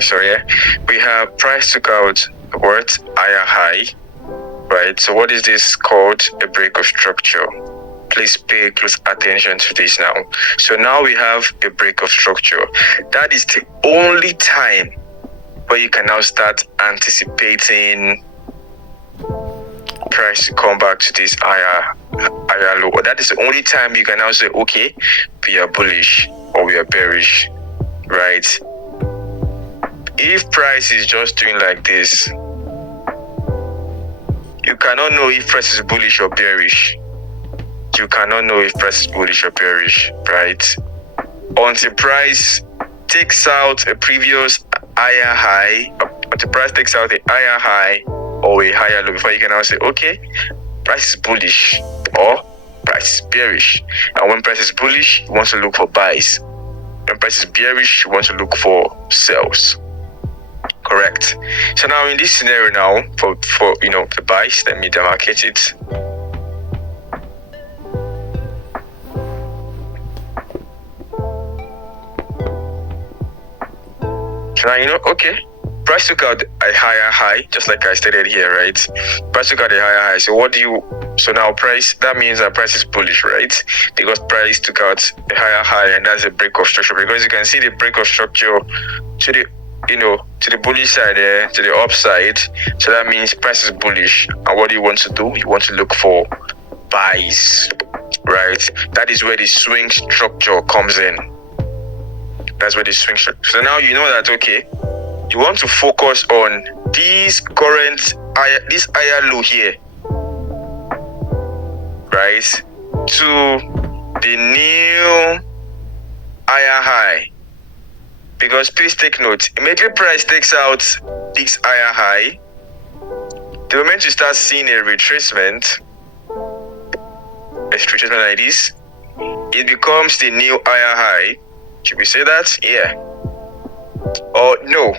So yeah, we have price took out what? Higher high, right? So what is this called? A break of structure. Please pay close attention to this now. So now we have a break of structure. That is the only time where you can now start anticipating price to come back to this higher low. That is the only time you can now say, okay, we are bullish or we are bearish, right? If price is just doing like this, you cannot know if price is bullish or bearish. You cannot know if price is bullish or bearish, right? Until price takes out a previous higher high, until price takes out a higher high or a higher low, before you can now say, okay, price is bullish or price is bearish. And when price is bullish, you want to look for buys. When price is bearish, you want to look for sells. Correct. So now in this scenario now, for the buys, let me demarcate it. So now okay, price took out a higher high, just like I stated here, right? Price took out a higher high. So so now price, that means that price is bullish, right? Because price took out a higher high, and that's a break of structure. Because you can see the break of structure to the to the bullish side there, to the upside. So that means price is bullish. And what do you want to do? You want to look for buys, right? That is where the swing structure comes in. That's where the swing structure. So now you know that, okay, you want to focus on this higher low here, right? To the new higher high. Because please take note, immediately price takes out this higher high, the moment you start seeing a retracement like this, it becomes the new higher high. Should we say that? Yeah. Or no.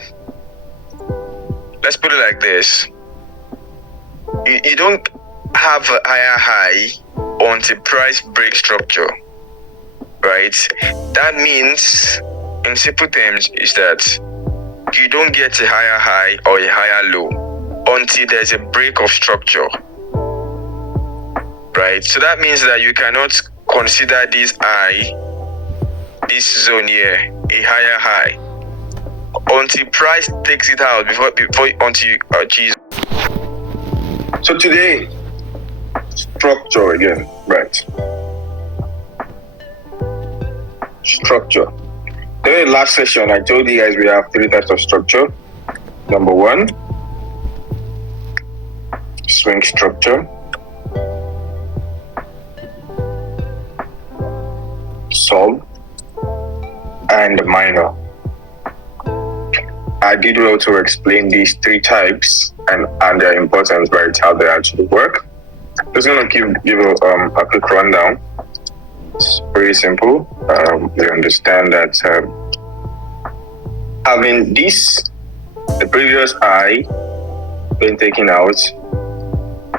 Let's put it like this. You don't have a higher high until price breaks structure, right? That means, in simple terms, is that you don't get a higher high or a higher low until there's a break of structure, right? So that means that you cannot consider this zone here a higher high until price takes it out until you achieve. So today, structure again, right? Structure. In the last session, I told you guys we have 3 types of structure. Number 1, swing structure. Sub and minor. I did also explain these 3 types and their importance, right? How they actually work. Just gonna give a quick rundown. It's very simple. You understand that having the previous high being taken out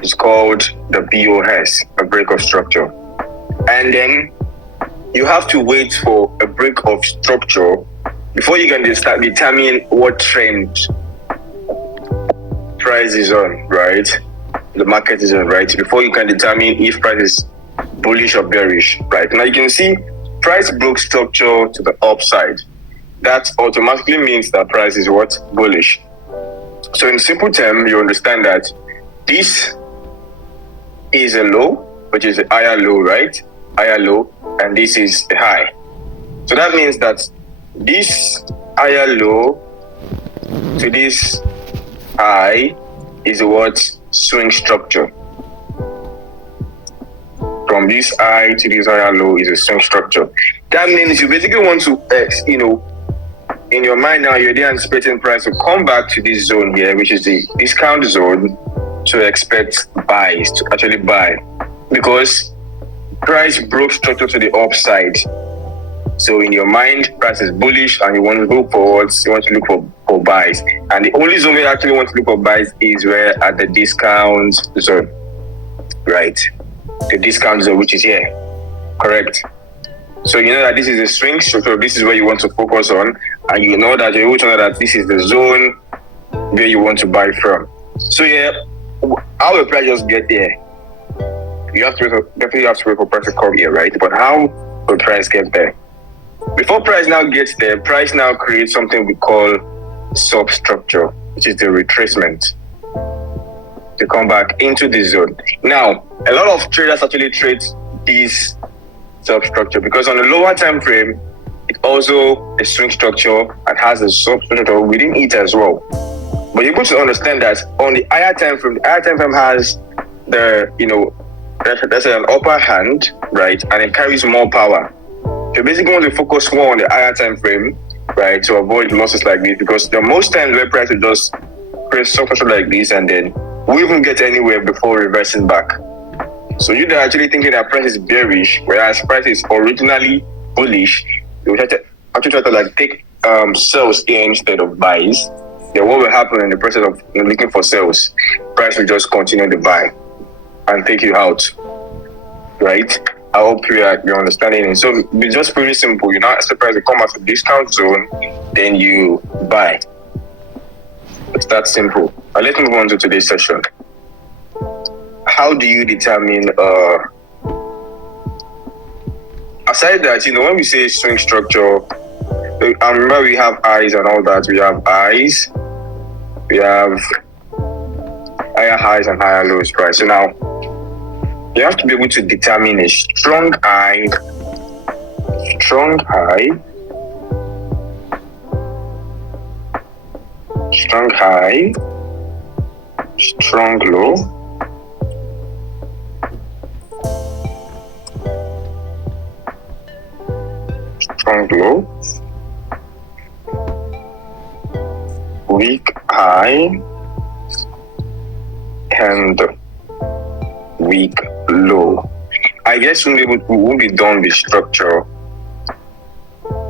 is called the BOS, a break of structure. And then you have to wait for a break of structure before you can start determining what trend price is on, right? The market is on, right? Before you can determine if price is bullish or bearish, right? Now you can see price broke structure to the upside. That automatically means that price is what? Bullish. So in simple terms, you understand that this is a low, which is a higher low, right? Higher low, and this is a high. So that means that this higher low to this high is what? Swing structure. From this high to this higher low is a swing structure. That means you basically want to, in your mind now, you're anticipating price to come back to this zone here, which is the discount zone, to expect buys, to actually buy. Because price broke structure to the upside. So in your mind, price is bullish and you want to look forwards, you want to look for buys. And the only zone you actually want to look for buys is where at the discount zone, right? The discount zone, which is here, correct? So you know that this is a swing structure, this is where you want to focus on. and you know that you're able to know that this is the zone where you want to buy from. So yeah, how will price just get there? You have to definitely have to wait for price to come here, right? But how will price get there? Before price now gets there, price now creates something we call substructure, which is the retracement to come back into the zone. Now, a lot of traders actually trade this substructure because on the lower time frame, it's also a swing structure and has a substructure within it as well. But you're able to understand that on the higher time frame, the higher time frame has there's an upper hand, right, and it carries more power. You basically want to focus more on the higher time frame, right, to avoid losses like this, because the most times where price will just create substructure like this and then we even get anywhere before reversing back. So you're actually thinking that price is bearish, whereas price is originally bullish. You actually try to like take sells here instead of buys. Then what will happen in the process of looking for sales? Price will just continue to buy and take you out, right? I hope you're understanding it. So it's just pretty simple. You now expect price to come out of discount zone, then you buy. It's that simple. Let's move on to today's session. How do you determine aside that, when we say swing structure, I remember we have eyes and all that. We have eyes, we have higher highs and higher lows, right? So now you have to be able to determine a strong high, strong low, strong low, weak high, and weak low. I guess we won't be done with structure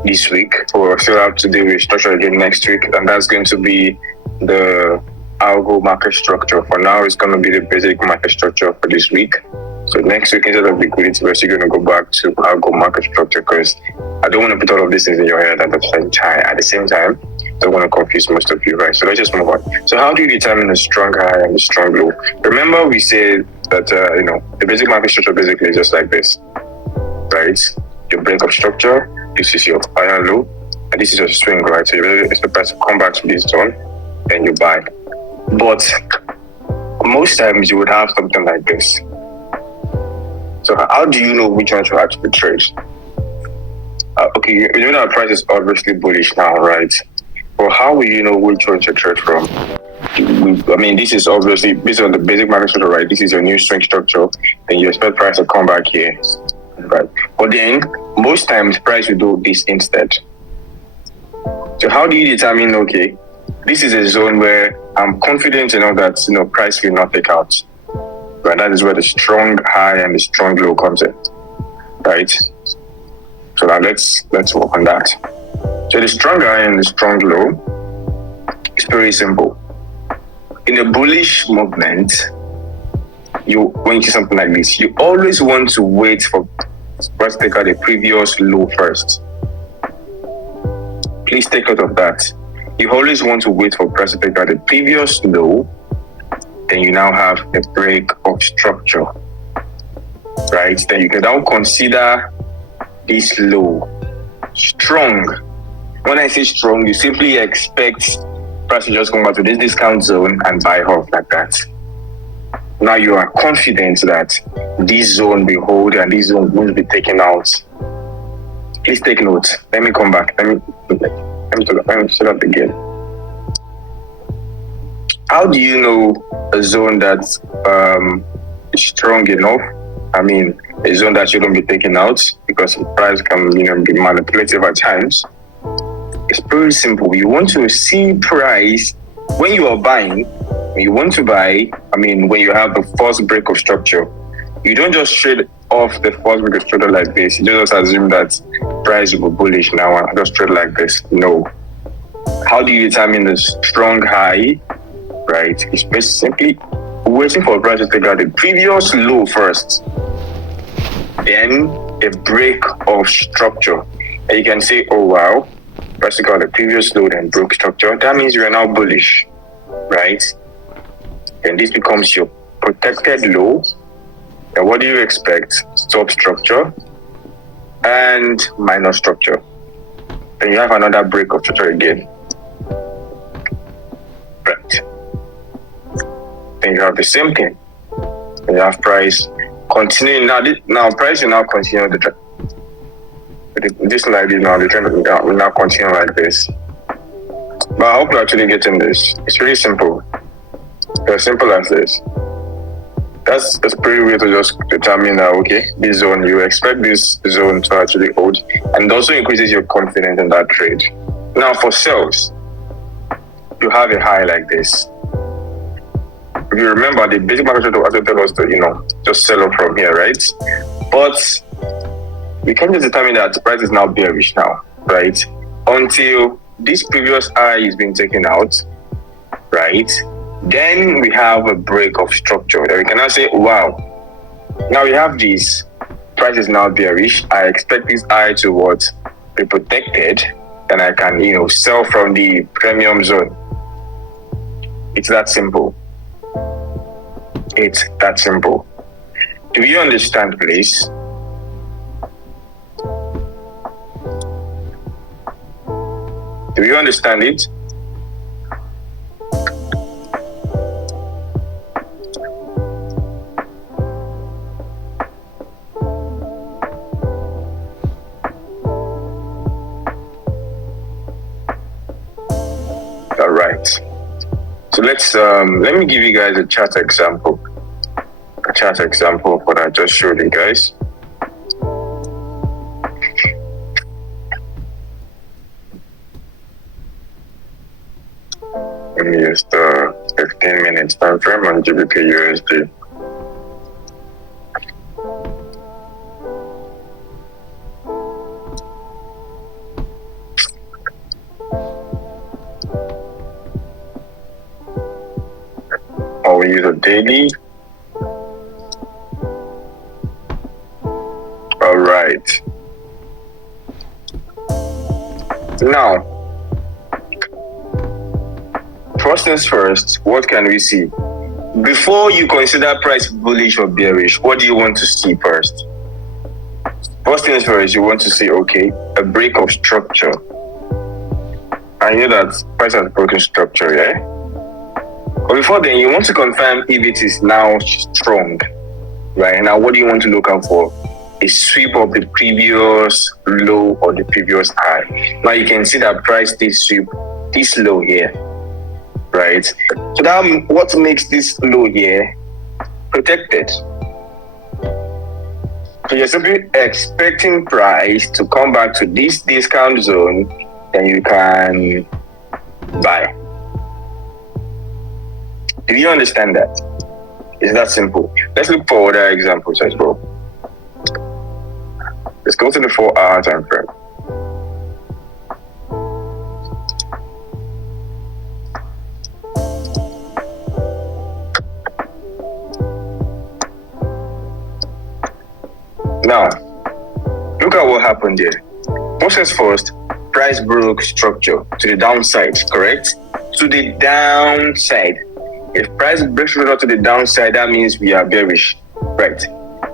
this week. We'll still have to do with structure again next week, and that's going to be the algo market structure. For now, it's going to be the basic market structure for this week. So next week, instead of liquidity, we're still going to go back to algo market structure, because I don't want to put all of these things in your head at the same time. Don't want to confuse most of you, right? So let's just move on. So how do you determine the strong high and the strong low? Remember, we said that the basic market structure basically is just like this, right? Your breakup structure, this is your high and low, and this is your swing, right? So you expect the price to come back to this zone, then you buy. But most times you would have something like this. So how do you know which one to actually trade? Okay, you know that price is obviously bullish now, right? But how will you know which one to trade from? This is obviously based on the basic market structure, right? This is your new swing structure, and you expect price to come back here, right? But then most times price will do this instead. So how do you determine, okay, this is a zone where I'm confident enough that price will not take out, right? That is where the strong high and the strong low comes in, right? So now let's work on that. So the strong high and the strong low is very simple. In a bullish movement, when you see something like this, you always want to wait for price to take out the previous low first. Please take note of that. You always want to wait for price to take out the previous low, then you now have a break of structure, right? Then you can now consider this low strong. When I say strong, you simply expect price to just come back to this discount zone and buy off like that. Now you are confident that this zone will hold and this zone won't be taken out. Please take note. Let me come back. Let me set up again. How do you know a zone that's is strong enough? A zone that shouldn't be taken out, because the price can be manipulative at times. It's pretty simple. You want to see price when you are buying. When you want to buy, when you have the first break of structure, you don't just trade off the first break of structure like this. You just assume that price will be bullish now and just trade like this. No. How do you determine the strong high? Right? It's basically simply waiting for a price to take out the previous low first, then a break of structure. And you can say, oh wow, Price took out the previous low and broke structure. That means you are now bullish, right? And this becomes your protected low. And what do you expect? Stop structure and minor structure. Then you have another break of structure again. Right. Then you have the same thing. Then you have price continuing. Now price will now continue the trend. This like this now, the trend will now continue like this. But I hope you're actually getting this. It's really simple. It's as simple as this. That's a pretty way to just determine that, okay, this zone, you expect this zone to actually hold, and it also increases your confidence in that trade. Now for sales, you have a high like this. If you remember, the basic market also tell us to, just sell off from here, right? But we can just determine that the price is now bearish now, right? Until this previous high is being taken out, right? Then we have a break of structure. Then we can now say, wow, now we have this. Price is now bearish. I expect this high to what? Be protected. Then I can, sell from the premium zone. It's that simple. It's that simple. Do you understand, please? Do you understand it? All right. So let me give you guys a chart example. A chart example of what I just showed you guys. Let me use the 15 minutes time frame on GBP USD. Or we use a daily. All right. Now, first things first, what can we see? Before you consider price bullish or bearish, what do you want to see first? First things first, you want to see, okay, a break of structure. I know that price has broken structure, yeah? But before then, you want to confirm if it is now strong, right? Now, what do you want to look out for? A sweep of the previous low or the previous high. Now, you can see that price did sweep this low here, right? So that what makes this low here protected. So you're simply expecting price to come back to this discount zone, then you can buy. Do you understand that? It's that simple. Let's look for other examples as well. Let's go to the 4-hour time frame. Now, look at what happened here. First things first, price broke structure to the downside, correct? To the downside. If price breaks structure to the downside, that means we are bearish, right?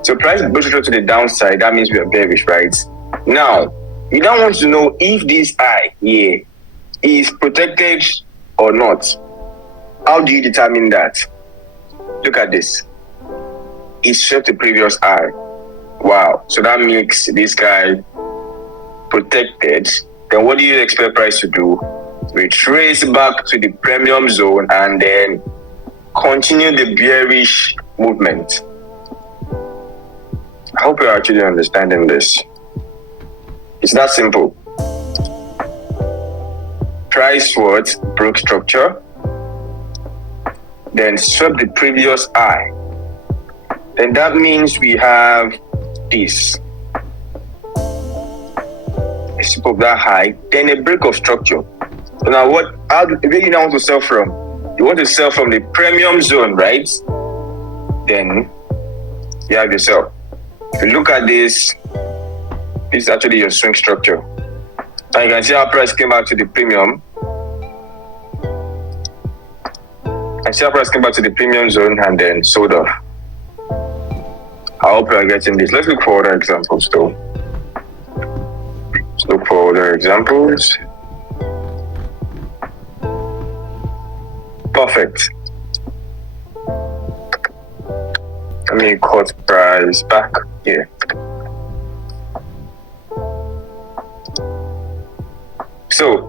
So price breaks structure to the downside, that means we are bearish, right? Now, you don't want to know if this high here is protected or not. How do you determine that? Look at this. It swept the previous high. Wow. So that makes this guy protected. Then what do you expect price to do? Retrace back to the premium zone and then continue the bearish movement. I hope you're actually understanding this. It's that simple. Price what? Broke structure. Then swept the previous high. Then that means we have this. A sweep of that high, then a break of structure. So now where you now want to sell from? You want to sell from the premium zone, right? Then you have yourself. If you look at this, this is actually your swing structure. And you can see how price came back to the premium. And see how price came back to the premium zone and then sold off. I hope you are getting this. Let's look for other examples though. Let's look for other examples. Perfect. Let me cut price back here. So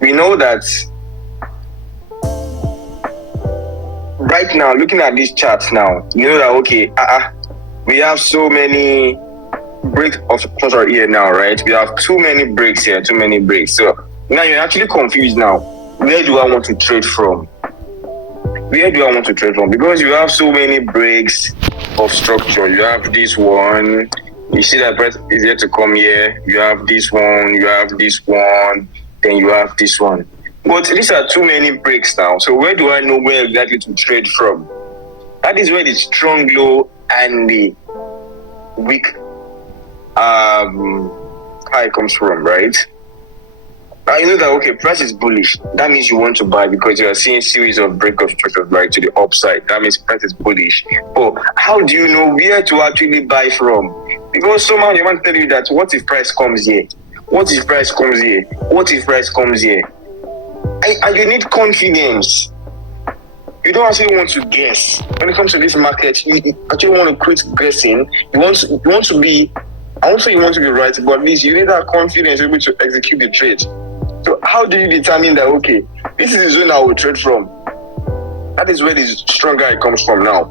we know that right now, looking at these charts now, you know that okay, we have so many breaks of structure here now, right? We have too many breaks here, too many breaks. So now you're actually confused now. Where do I want to trade from? Where do I want to trade from? Because you have so many breaks of structure. You have this one. You see that price is yet to come here. You have this one. You have this one. Then you have this one. But these are too many breaks now. So where do I know where exactly to trade from? That is where the strong low and the weak high comes from, right? Now you know that okay, price is bullish. That means you want to buy because you are seeing series of break of structures right to the upside. That means price is bullish. But how do you know where to actually buy from? Because somehow you want to tell you that what if price comes here? What if price comes here? What if price comes here? And you need confidence. You don't actually want to guess. When it comes to this market, you actually want to quit guessing. You want to be, I won't say you want to be right, but at least you need that confidence to be able to execute the trade. So how do you determine that, okay, this is the zone I will trade from? That is where the strong guy comes from now.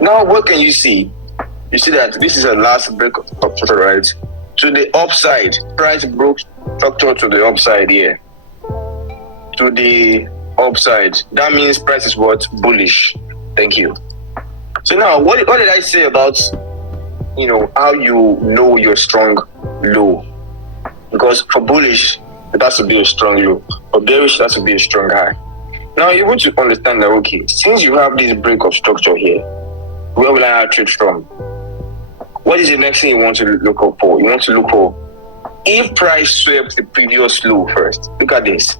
Now, what can you see? You see that this is a last break of structure, right? To the upside, price broke structure to the upside here. To the upside. That means price is what? Bullish. Thank you. So now, what did I say about, how you know your strong low? Because for bullish, it has to be a strong low. For bearish, it has to be a strong high. Now, you want to understand that, okay, since you have this break of structure here, where will I trade from? What is the next thing you want to look up for? You want to look for if price swept the previous low first. Look at this.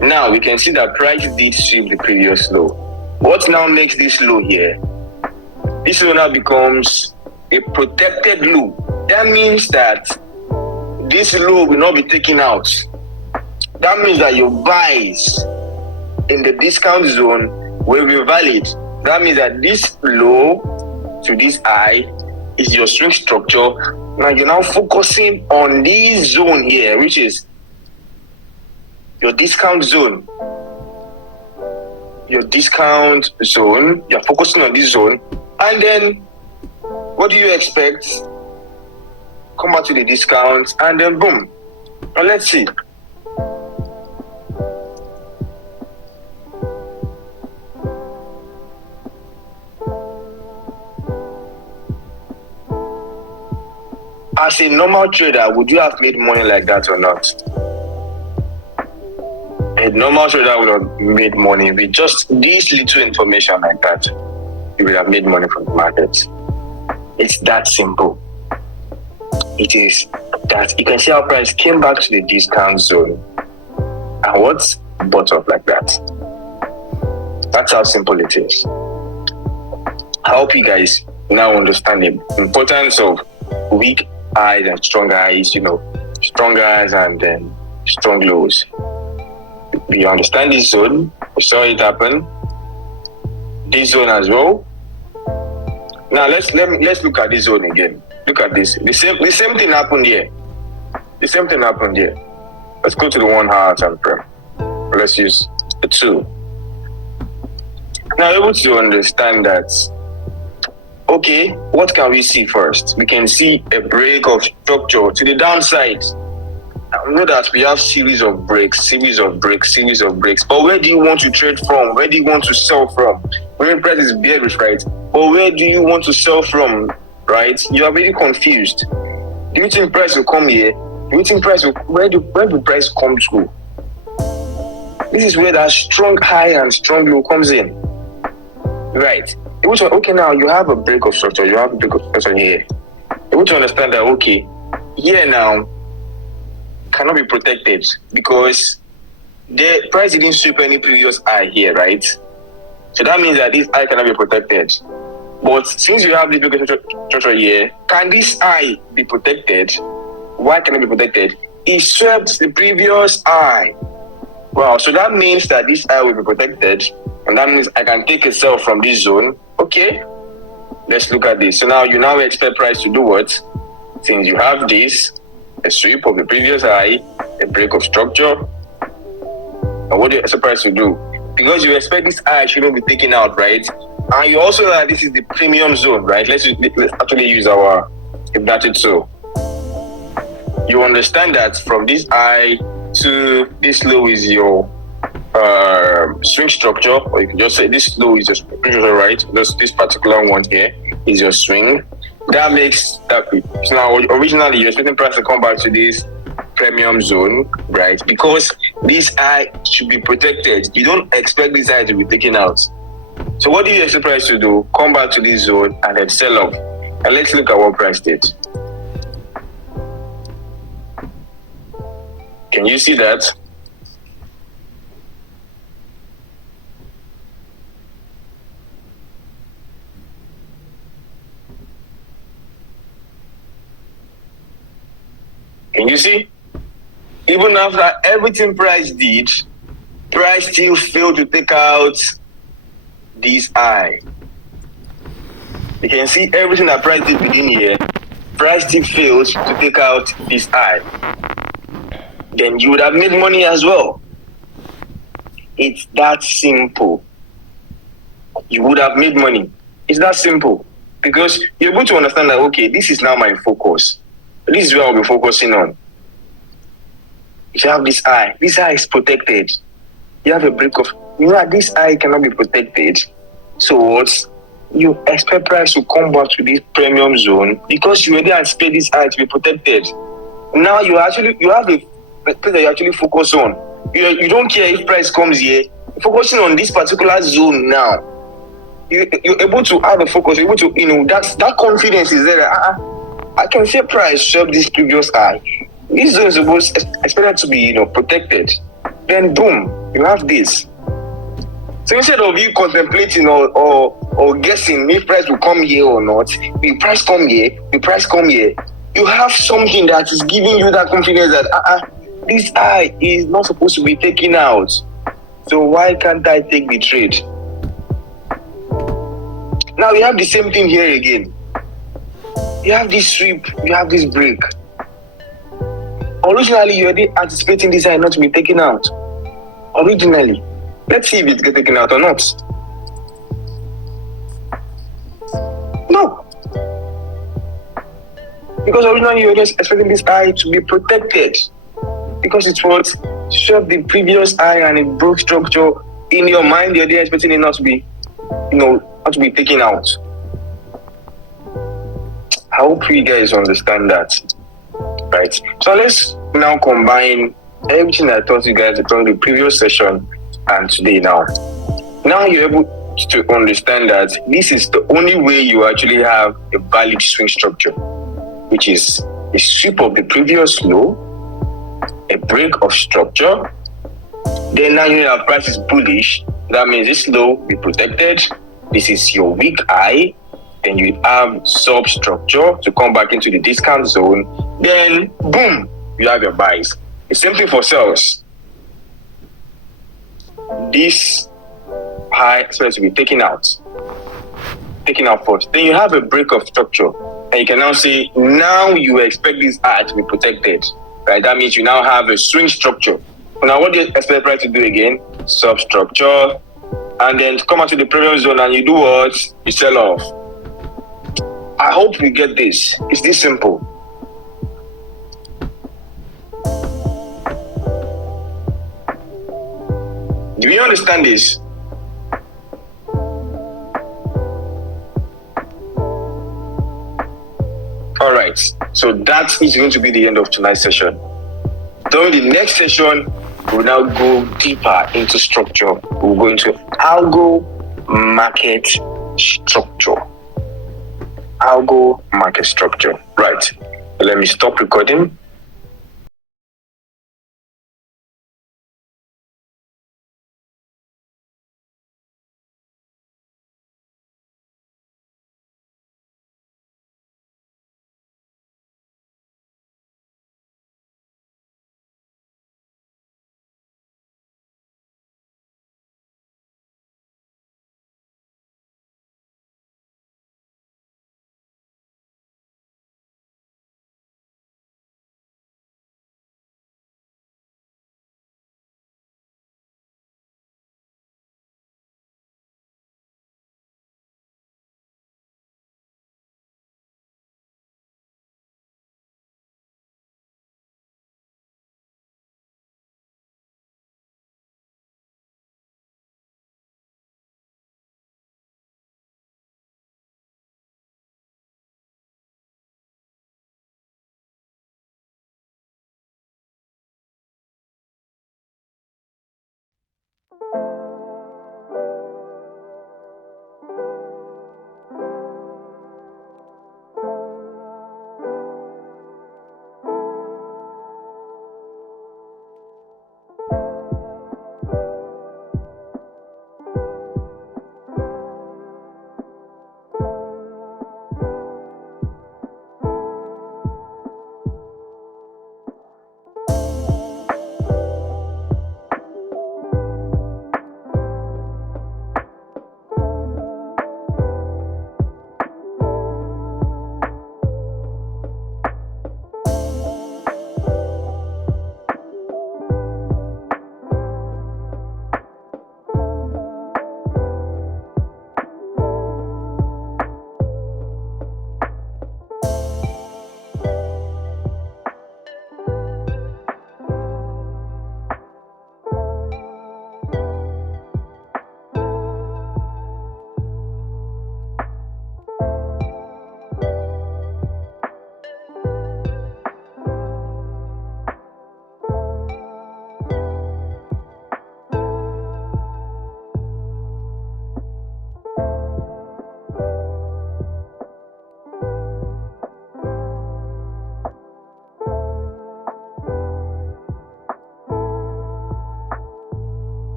Now, we can see that price did sweep the previous low. What now makes this low here? This low now becomes a protected low. That means that this low will not be taken out. That means that your buys in the discount zone will be valid. That means that this low to this high is your swing structure. Now you're now focusing on this zone here, which is your discount zone. Your discount zone. You're focusing on this zone. And then what do you expect? Come back to the discount and then boom. Now let's see. As a normal trader, would you have made money like that or not? A normal trader would have made money with just this little information like that. You would have made money from the market. It's that simple. It is that you can see how price came back to the discount zone and what? Bought up like that. That's how simple it is. I hope you guys now understand the importance of weak highs and strong highs, strong highs and then strong lows. We understand this zone. We saw it happen. This zone as well. Now let's look at this zone again. Look at this. The same thing happened here. The same thing happened here. Let's go to the 1 hour time frame. Let's use the 2. Now able to understand that. Okay, what can we see first? We can see a break of structure to the downside. Now, know that we have series of breaks. But where do you want to trade from? Where do you want to sell from? When price is bearish, right? But where do you want to sell from, right? You are very confused. Do you think price will come here? Do you think price will, where will price come to? This is where that strong high and strong low comes in, right? Okay, now you have a break of structure. You have a break of structure here. You want to understand that, okay, here now, cannot be protected because the price didn't sweep any previous high here, right? So that means that this high cannot be protected. But since you have this big structure here, can this high be protected? Why can it be protected? It swept the previous high. Wow, so that means that this high will be protected, and that means I can take a sell from this zone. Okay, let's look at this. So now you now expect price to do what? Since you have this, a sweep of the previous high, a break of structure, and what do you expect price to do? Because you expect this high shouldn't be taken out, right? And you also know that this is the premium zone, right? Let's actually use our Pipzcaptial tool. You understand that from this high to this low is your swing structure, or you can just say this low is your swing structure, right? This particular one here is your swing. That makes that. So now, originally, you're expecting price to come back to this premium zone, right? Because this high should be protected. You don't expect this high to be taken out. So what do you expect price to do? Come back to this zone and then sell off. And let's look at what price did. Can you see that? Can you see? Even after everything price did, price still failed to take out this high. You can see everything that price did within here, price still failed to take out this high. Then you would have made money as well. It's that simple. You would have made money. It's that simple. Because you're going to understand that, okay, this is now my focus. This is where I'll be focusing on. If you have this eye is protected. You have a break of, this eye cannot be protected. So what? You expect price to come back to this premium zone because you already expect this eye to be protected. Now you have a place that you actually focus on. You don't care if price comes here. You're focusing on this particular zone now. You're able to have a focus. You're able to, that confidence is there. I can see price swept this previous high. This zone is expected to be, protected. Then boom, you have this. So instead of you contemplating or guessing if price will come here or not, will price come here, you have something that is giving you that confidence that this high is not supposed to be taken out. So why can't I take the trade? Now you have the same thing here again. You have this sweep, you have this break. Originally, you're already anticipating this high not to be taken out. Originally. Let's see if it gets taken out or not. No. Because originally you were just expecting this high to be protected. Because it was swept the previous high and it broke structure. In your mind, you're already expecting it not to be, not to be taken out. I hope you guys understand that. Right. So let's now combine everything I taught you guys from the previous session and today now. Now you're able to understand that this is the only way you actually have a valid swing structure, which is a sweep of the previous low, a break of structure. Then now you have price is bullish. That means this low will be protected. This is your weak high. Then you have substructure to come back into the discount zone. Then boom, you have your buys. The same thing for sells. This high is supposed to be taken out first. Then you have a break of structure, and you can now say now you expect this high to be protected, right? That means you now have a swing structure. So now what do you expect price to do again? Substructure, and then come out to the premium zone, and you do what? You sell off. I hope you get this. It's this simple. Do you understand this? All right. So that is going to be the end of tonight's session. During the next session, we'll now go deeper into structure. We'll go into algo market structure. Algo market structure. Right. Let me stop recording. you.